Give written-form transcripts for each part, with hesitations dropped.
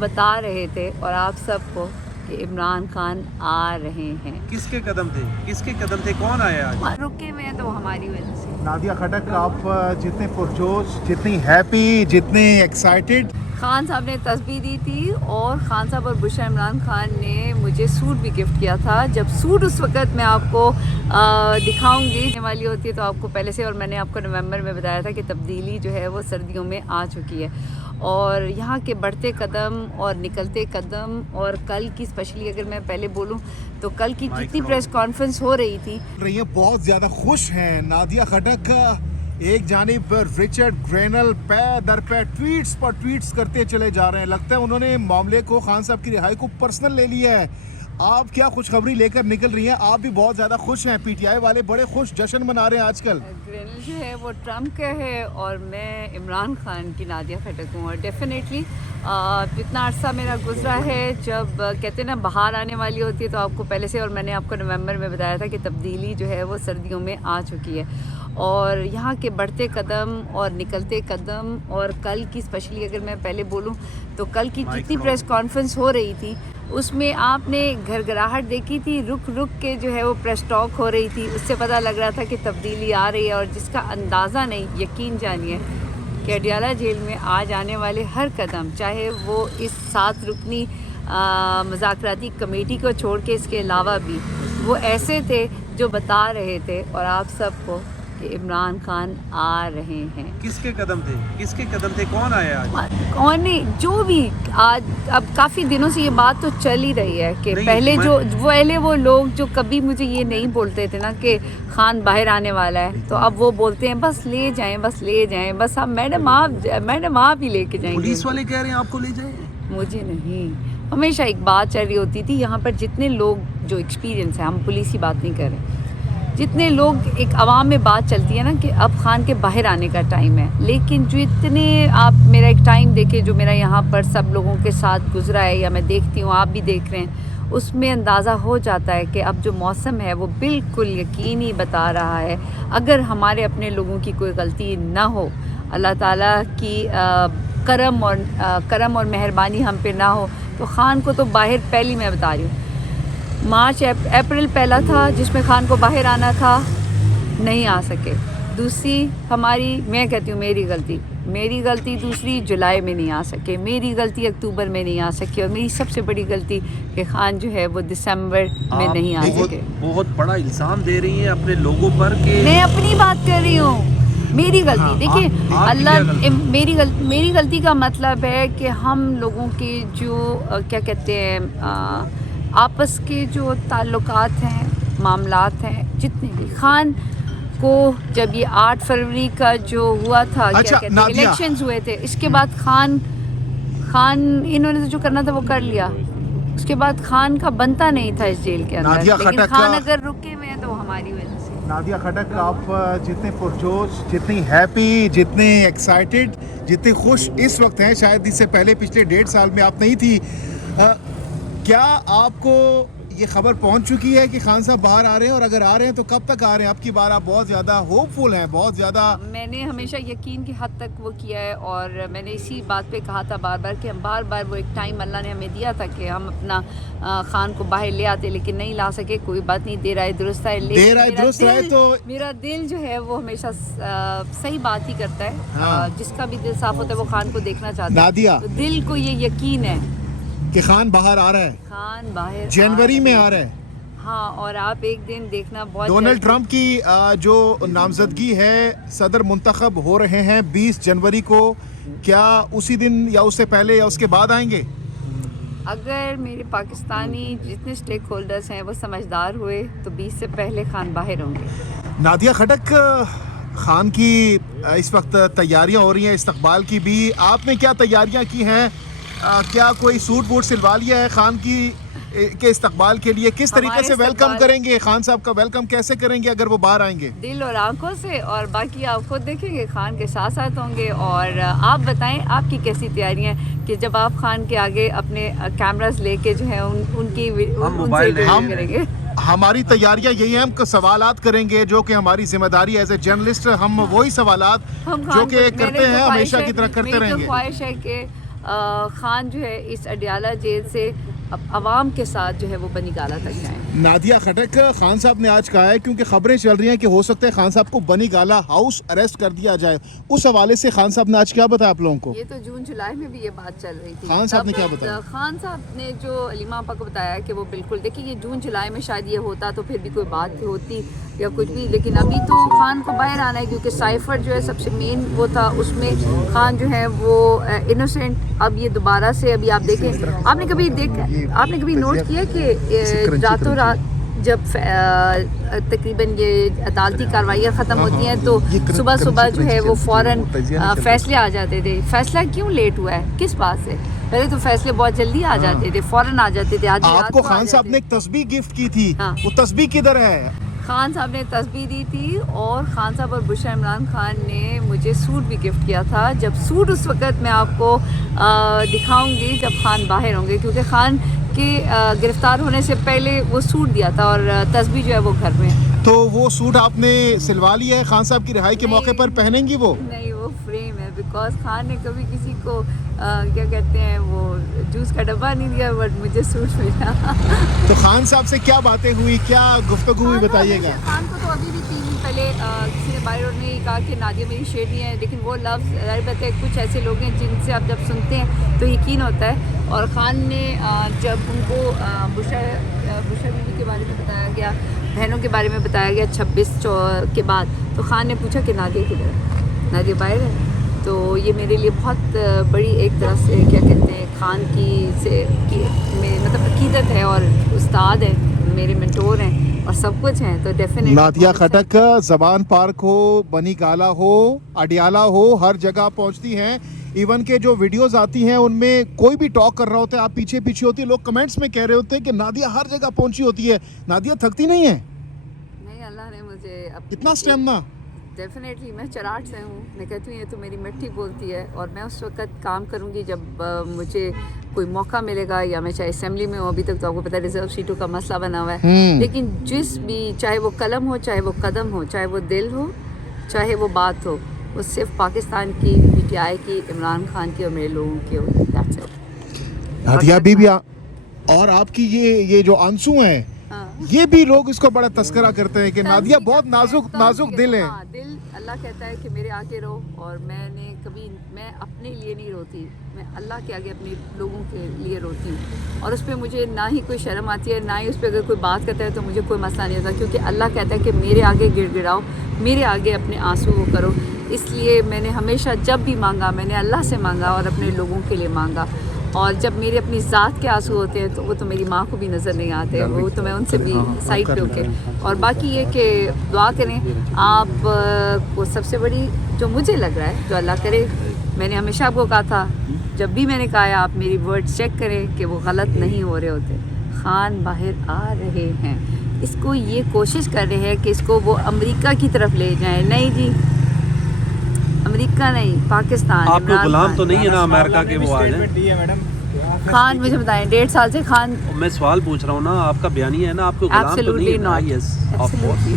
बता रहे थे और आप सबको कि इमरान खान आ रहे हैं। किसके कदम थे? किसके कदम थे? कौन आया आज? रुके हुए हैं तो हमारी वजह से। नादिया खटक, आप जितने पुरजोश, जितनी हैप्पी, जितनी एक्साइटेड। खान साहब ने तस्बीह दी थी और खान साहब और बुशरा इमरान खान ने मुझे सूट भी गिफ्ट किया था। जब सूट उस वक़्त मैं आपको दिखाऊंगी होने वाली होती है तो आपको पहले से, और मैंने आपको नवंबर में बताया था कि तब्दीली जो है वो सर्दियों में आ चुकी है और यहाँ के बढ़ते कदम और निकलते कदम, और कल की स्पेशली अगर मैं पहले बोलूँ तो कल की जितनी प्रेस कॉन्फ्रेंस हो रही थी, बहुत ज़्यादा खुश हैं नादिया खटक। एक जानिब पर रिचर्ड ग्रेनल पैर दर पैर ट्वीट्स पर ट्वीट्स करते चले जा रहे हैं। लगता है उन्होंने मामले को, खान साहब की रिहाई को पर्सनल ले लिया है। आप क्या खुशखबरी लेकर निकल रही हैं? आप भी बहुत ज़्यादा खुश हैं, पीटीआई वाले बड़े खुश जश्न मना रहे हैं आजकल। ग्रेनल जो है वो ट्रम्प का है और मैं इमरान खान की नादिया खटक हूँ। और डेफिनेटली जितना अरसा मेरा गुजरा है, जब कहते हैं ना बाहर आने वाली होती है तो आपको पहले से, और मैंने आपको नवंबर में बताया था कि तब्दीली जो है वो सर्दियों में आ चुकी है और यहाँ के बढ़ते कदम और निकलते कदम, और कल की स्पेशली अगर मैं पहले बोलूँ तो कल की जितनी प्रेस कॉन्फ्रेंस हो रही थी उसमें आपने घरघराहट देखी थी, रुक रुक के जो है वो प्रेस टॉक हो रही थी। उससे पता लग रहा था कि तब्दीली आ रही है और जिसका अंदाज़ा नहीं, यकीन जानिए कि अडयाला जेल में आज आने वाले हर कदम, चाहे वो इस 7 रुकनी मुज़ाकराती कमेटी को छोड़ के इसके अलावा भी, वो ऐसे थे जो बता रहे थे और आप सबको कि इमरान खान आ रहे हैं। किसके कदम थे? किसके कदम थे? कौन आया आज? कौन नहीं, जो भी आज, अब काफ़ी दिनों से ये बात तो चल ही रही है कि पहले वो लोग जो कभी मुझे ये नहीं बोलते थे ना कि खान बाहर आने वाला है, तो अब वो बोलते हैं बस ले जाएं, बस ले जाएं, बस हम मैडम आप ही लेके जाएंगे। पुलिस वाले कह रहे हैं आपको ले जाए? मुझे नहीं, हमेशा एक बात चल रही होती थी यहाँ पर, जितने लोग जो एक्सपीरियंस है, हम पुलिस की बात नहीं कर रहे, जितने लोग एक आवाम में बात चलती है ना कि अब खान के बाहर आने का टाइम है, लेकिन जो इतने, आप मेरा एक टाइम देखे जो मेरा यहाँ पर सब लोगों के साथ गुजरा है या मैं देखती हूँ, आप भी देख रहे हैं, उसमें अंदाज़ा हो जाता है कि अब जो मौसम है वो बिल्कुल यकीनी बता रहा है, अगर हमारे अपने लोगों की कोई गलती ना हो, अल्लाह ताला की करम और मेहरबानी हम पे ना हो, तो खान को तो बाहर, पहली मैं बता रही हूँ, मार्च अप्रैल पहला था जिसमें खान को बाहर आना था, नहीं आ सके। दूसरी हमारी, मैं कहती हूँ मेरी गलती दूसरी, जुलाई में नहीं आ सके, मेरी गलती अक्टूबर में नहीं आ सके, और मेरी सबसे बड़ी गलती कि खान जो है वो दिसंबर में नहीं आ सके। बहुत बड़ा इल्ज़ाम दे रही हैं अपने लोगों पर कि मैं अपनी बात कर रही हूँ, मेरी गलती। देखिए अल्लाह, मेरी गलती का मतलब है कि हम लोगों के जो क्या कहते हैं, आपस के जो ताल्लुकात हैं, मामलात हैं, जितने भी, खान को जब ये 8 फरवरी का जो हुआ था, अच्छा, क्या कहते हैं, इलेक्शंस हुए थे, इसके बाद खान इन्होंने जो करना था वो कर लिया, उसके बाद खान का बनता नहीं था इस जेल के अंदर, लेकिन खान अगर रुके हुए हैं तो हमारी वजह से। नादिया खटक, आप जितने पुरजोश, जितनी हैप्पी, जितनी एक्साइटेड, जितनी खुश इस वक्त हैं, शायद इससे पहले पिछले 1.5 साल में आप नहीं थी। क्या आपको ये खबर पहुंच चुकी है कि खान साहब बाहर आ रहे हैं, और अगर आ रहे हैं तो कब तक आ रहे हैं? आपकी बार आप बहुत ज़्यादा होपफुल हैं, बहुत ज़्यादा। मैंने हमेशा यकीन की हद तक वो किया है और मैंने इसी बात पे कहा था बार बार कि हम बार वो एक टाइम अल्लाह ने हमें दिया था कि हम अपना खान को बाहर ले आते, लेकिन नहीं ला सके। कोई बात नहीं, दे रहा है दुरुस्त है, तो मेरा दिल जो है वो हमेशा सही बात ही करता है। हाँ। जिसका भी दिल साफ होता है वो खान को देखना चाहता है। नादिया, तो दिल को ये यकीन है कि खान बाहर आ रहा है, खान बाहर जनवरी में आ रहा है। हाँ, और आप एक दिन देखना, बहुत डोनाल्ड ट्रंप की जो नामजदगी है, सदर मुंतखब हो रहे हैं 20 जनवरी को, क्या उसी दिन या उससे पहले या उसके बाद आएंगे? अगर मेरे पाकिस्तानी जितने स्टेक होल्डर्स हैं वो समझदार हुए तो 20 से पहले खान बाहर होंगे। नादिया खटक, खान की इस वक्त तैयारियां हो रही हैं इस्तकबाल की भी। आपने क्या तैयारियां की हैं? क्या कोई सूट बूट सिलवा लिया है खान की के इस्तकबाल के लिए? किस तरीके से वेलकम करेंगे? खान साहब का वेलकम कैसे करेंगे अगर वो बाहर आएंगे? दिल और आंखों से, और बाकी आप खुद देखेंगे, खान के साथ साथ होंगे। और आप बताएं आपकी कैसी तैयारियां हैं कि जब आप खान के आगे अपने कैमरास लेके जो है उनकी करेंगे? हमारी तैयारियां यही हैं, हम सवालात करेंगे जो कि हमारी जिम्मेदारी एज ए जर्नलिस्ट, हम वही सवालात जो कि करते हैं हमेशा की तरह करते रहेंगे। ख्वाहिश है कि खान जो है इस अडियाला जेल से अब आवाम के साथ जो है वो बनी गाला तक जाएं। नादिया खटक, खान साहब ने आज कहा है, क्योंकि खबरें चल रही हैं कि हो सकता है खान साहब को बनी गाला हाउस अरेस्ट कर दिया जाए, उस हवाले से खान साहब ने आज क्या बताया आप लोगों को? ये तो जून जुलाई में भी ये बात चल रही थी। खान साहब ने क्या बताया? खान साहब ने जो अलीमा आपा को बताया कि वो बिल्कुल, देखिए ये जून जुलाई में शायद ये होता तो फिर भी कोई बात होती या कुछ भी, लेकिन अभी तो खान को बाहर आना है क्योंकि साइफर जो है सबसे मेन वो था, उसमें खान जो है वो इनोसेंट। अब ये दोबारा से अभी आप देखें, आपने कभी नोट किया कि रातों रात जब तकरीबन ये अदालती कार्रवाइयाँ ख़त्म होती हैं तो सुबह सुबह जो है वो फ़ौरन फैसले आ जाते थे। फैसला क्यों लेट हुआ है, किस बात से? पहले तो फैसले बहुत जल्दी आ जाते थे, फ़ौरन आ जाते थे। आज आपको खान साहब ने एक तस्बीह गिफ्ट की थी, वो तस्बीह किधर है? खान साहब ने तस्बीह दी थी और खान साहब और बुशरा इमरान खान ने मुझे सूट भी गिफ्ट किया था। जब सूट उस वक़्त मैं आपको दिखाऊंगी जब खान बाहर होंगे, क्योंकि खान के गिरफ्तार होने से पहले वो सूट दिया था और तस्बीह जो है वो घर में। तो वो सूट आपने सिलवा लिया है खान साहब की रिहाई के मौके पर, पहनेंगी वो? नहीं, वो फ्रेम है, बिकॉज खान ने कभी किसी को क्या कहते हैं वो जूस का डब्बा नहीं दिया, बट मुझे सूट मिला। तो खान साहब से क्या बातें हुई, क्या गुफ्तगू हुई, बताइएगा। खान को तो अभी भी 3 दिन पहले किसी ने बाहर ने कहा कि नादिया मेरी शेरनी है, लेकिन वो लफ्ज़ ज़ाहिर बात है कुछ ऐसे लोग हैं जिनसे आप जब सुनते हैं तो यकीन होता है। और ख़ान ने जब उनको बुशरा बीवी के बारे में बताया गया, बहनों के बारे में बताया गया 26 के बाद, तो ख़ान ने पूछा कि नादिया किधर है, नादिया बाहर है। तो ये मेरे लिए बहुत बड़ी एक तरह से क्या कहते हैं खान मतलब अकीदत है और उस्ताद है, मेरे मेंटोर हैं और सब कुछ हैं। तो डेफिनेटली नादिया खटक ज़बान पार्क हो, बनी गाला हो, अडियाला हो, हर जगह पहुंचती हैं। इवन के जो वीडियोस आती हैं उनमें कोई भी टॉक कर रहा होता है, आप पीछे पीछे होती है, लोग कमेंट्स में कह रहे होते हैं कि नादिया हर जगह पहुंची होती है। नादिया थकती नहीं है? नहीं, अल्लाह ने मुझे कितना स्टेमिना। डेफिनेटली मैं चराट से हूँ, मैं कहती हूँ ये तो मेरी मिट्टी बोलती है और मैं उस वक्त काम करूँगी जब मुझे कोई मौका मिलेगा, या मैं चाहे असेंबली में हूँ, अभी तक तो आपको पता है रिजर्व सीटों का मसला बना हुआ है, लेकिन जिस भी, चाहे वो कलम हो, चाहे वो कदम हो, चाहे वो दिल हो, चाहे वो बात हो, वो सिर्फ पाकिस्तान की, PTI की, इमरान खान की और मेरे लोगों की होगी। That's it. नादिया बीबी और आपकी ये जो आंसू हैं, ये भी लोग इसको बड़ा तस्करा करते हैं कि नादिया बहुत नाजुक दिल है। हाँ, दिल अल्लाह कहता है कि मेरे आगे रहो, और मैं अपने लिए नहीं रोती, मैं अल्लाह के आगे अपने लोगों के लिए रोती हूँ। और उस पर मुझे ना ही कोई शर्म आती है, ना ही उस पर अगर कोई बात करता है तो मुझे कोई मसला नहीं होता, क्योंकि अल्लाह कहता है कि मेरे आगे गिड़गिड़ाओ, मेरे आगे अपने आंसू वो करो। इसलिए मैंने हमेशा जब भी मांगा, मैंने अल्लाह से मांगा और अपने लोगों के लिए मांगा। और जब मेरे अपनी ज़ात के आंसू होते हैं तो वो तो मेरी माँ को भी नज़र नहीं आते, वो तो मैं उनसे भी साइड पे होके। और बाकी ये कि दुआ करें आप को, सबसे बड़ी जो मुझे लग रहा है, जो अल्लाह करे, मैंने हमेशा आपको कहा था, जब भी मैंने कहा है आप मेरी वर्ड चेक करें कि वो गलत नहीं हो रहे होते। खान बाहर आ रहे हैं, इसको ये कोशिश कर रहे हैं कि इसको वो अमेरिका की तरफ ले जाएं। नहीं जी, अमेरिका नहीं, पाकिस्तान। आपको गुलाम तो नहीं है ना अमेरिका के वो आज हैं? खान मुझे बताएं, 1.5 साल से खान, मैं सवाल पूछ रहा हूँ ना, आपका बयानी है ना, आपको गुलाम तो नहीं है ना? Yes, of course.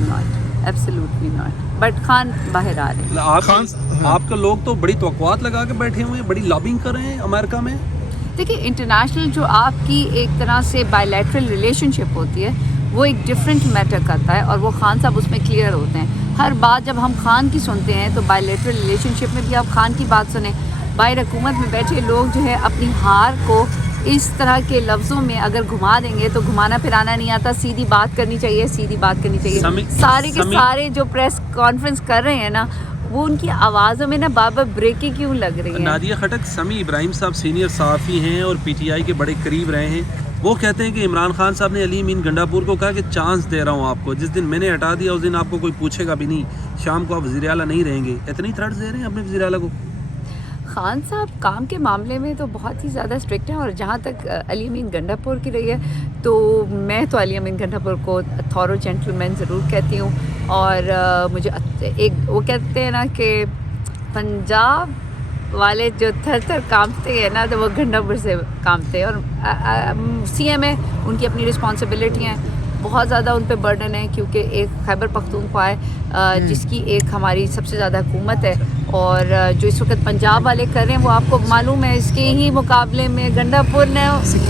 Absolutely not, but Khan बाहर आ रहे हैं। आपके लोग तो बड़ी तवक्कुआत लगा के बैठे हुए हैं, बड़ी लॉबिंग कर रहे हैं अमेरिका में। देखिए, इंटरनेशनल जो आपकी एक तरह से बायलैटरल रिलेशनशिप होती है, वो एक डिफरेंट मैटर करता है और वो खान साहब उसमें क्लियर होते हैं। हर बात जब हम खान की सुनते हैं तो बायलैटरल रिलेशनशिप में भी आप खान की बात सुने। बाहर हुकूमत में बैठे लोग जो है अपनी हार को इस तरह के लफ्ज़ों में अगर घुमा देंगे तो घुमाना फिराना नहीं आता, सीधी बात करनी चाहिए, सीधी बात करनी चाहिए। सारे के सारे जो प्रेस कॉन्फ्रेंस कर रहे हैं ना, वो उनकी आवाज़ों में ना बार-बार ब्रेकें क्यों लग रही है? नादिया खटक, समी इब्राहिम साहब सीनियर सहाफ़ी हैं और PTI के बड़े करीब रहे हैं। वो कहते हैं कि इमरान खान साहब ने अली अमीन गंडापुर को कहा कि चांस दे रहा हूँ आपको, जिस दिन मैंने हटा दिया उस दिन आपको कोई पूछेगा भी नहीं, शाम को आप वज़ीर आला नहीं रहेंगे। इतनी थ्रेट्स दे रहे हैं अपने वज़ीर आला को। खान साहब काम के मामले में तो बहुत ही ज़्यादा स्ट्रिक्ट हैं। और जहाँ तक अली अमीन गंडापुर की रही है, तो मैं तो अली अमीन गंडापुर को थॉरो जेंटलमैन ज़रूर कहती हूँ। और मुझे एक वो कहते हैं ना कि पंजाब वाले जो थर थर कांपते हैं ना, तो वो गंडापुर से कांपते हैं। और CM है, उनकी अपनी रिस्पॉन्सिबिलिटी हैं, बहुत ज़्यादा उन पे बर्डन है, क्योंकि एक खैबर पख्तूनख्वा है जिसकी एक हमारी सबसे ज़्यादा हुकूमत है और जो इस वक्त पंजाब वाले कर रहे हैं वो आपको मालूम है, इसके ही मुकाबले में गंडापुर ने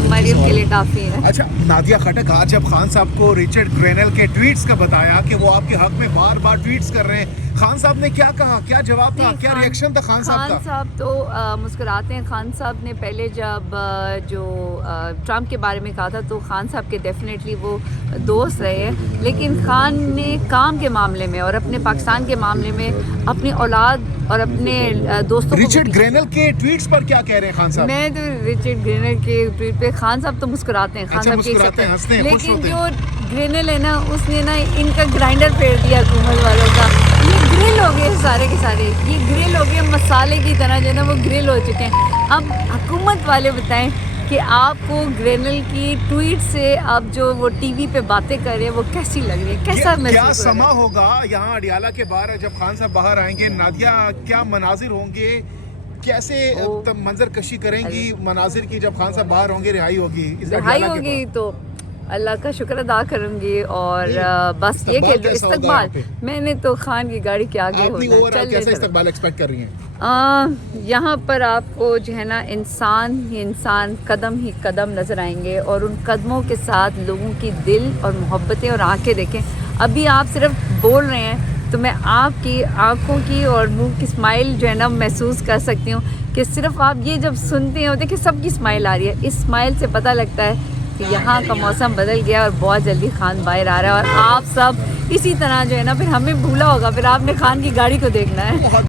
मरीम के लिए काफ़ी है। अच्छा नादिया खटक, आज जब खान साहब को रिचर्ड ग्रेनल के ट्वीट्स का बताया कि वो आपके हक में बार बार ट्वीट्स कर रहे हैं, खान साहब ने क्या कहा, क्या जवाब था, क्या रिएक्शन था खान साहब का? खान साहब तो मुस्कुराते हैं। खान साहब ने पहले जब जो ट्रम्प के बारे में कहा था तो खान साहब के डेफिनेटली वो दोस्त रहे हैं, लेकिन खान ने काम के मामले में और अपने पाकिस्तान के मामले में अपनी औलाद और अपने दोस्तों रिचर्ड ग्रेनल के ट्वीट्स पर क्या कह रहे हैं खान साहब? मैं तो रिचर्ड ग्रेनल के ट्वीट पे खान साहब तो मुस्कुराते हैं, खान अच्छा, साहब मुस्कुराते हैं, हंसते हैं, खुश लेकिन होते जो ग्रेनल है ना उसने ना इनका ग्राइंडर फेर दिया हुकूमत वालों का। ये ग्रिल हो गए सारे के सारे, ये ग्रिल हो गए मसाले की तरह जो है ना वो ग्रिल हो चुके हैं। अब हुकूमत वाले बताएं कि आपको ग्रेनल की ट्वीट से अब जो वो टीवी पे बातें कर रहे हैं वो कैसी लग रही है, कैसा महसूस क्या हो रहा समा है? होगा यहाँ अडियाला के बाहर जब खान साहब बाहर आएंगे? नादिया क्या मनाजिर होंगे, कैसे मंजर कशी करेंगी मनाजिर की जब खान साहब बाहर होंगे, रिहाई होगी इस रिहाई अडियाला के होगी बाद? तो अल्लाह का शुक्र अदा करूंगी और बस ये इस्तकबाल कि कैसा होगा इस्तकबाल यहाँ पे? मैंने तो खान की गाड़ी के आगे अपनी होना ओवरऑल चल कैसा रहे इस्तकबाल एक्सपेक्ट कर रही हैं? यहाँ पर आपको जो है ना इंसान ही इंसान, कदम ही कदम नज़र आएंगे और उन कदमों के साथ लोगों की दिल और मोहब्बतें और आंखें देखें। अभी आप सिर्फ बोल रहे हैं तो मैं आपकी आंखों की और मुंह की स्माइल जो है ना महसूस कर सकती हूँ कि सिर्फ आप ये जब सुनते हो कि सबकी स्माइल आ रही है, इस स्माइल से पता लगता है कि यहाँ का मौसम बदल गया और बहुत जल्दी खान बाहर आ रहा है। और आप सब इसी तरह जो है ना फिर हमें भूला होगा, फिर आपने खान की गाड़ी को देखना है।